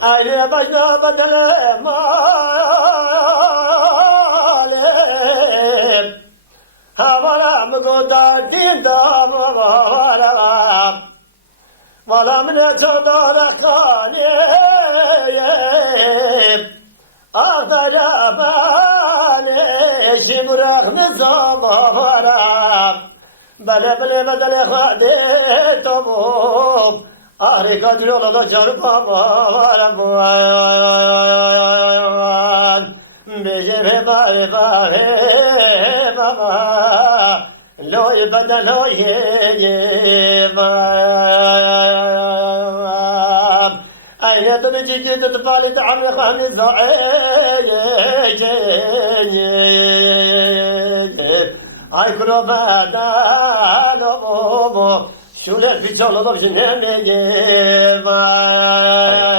Aile başına bedele malim Havaram goda dindam varam Valam ne çodara khalim Ağdara mali Şimrak nizam varam Bele bele bedele khali tomum Harika yolda çarpma varam Becere bari bari baba Loy beden oye vam Ayne dönü ciddi tıfali ta'ami khami Ay kurbadan omu Şule bir çoluk jineme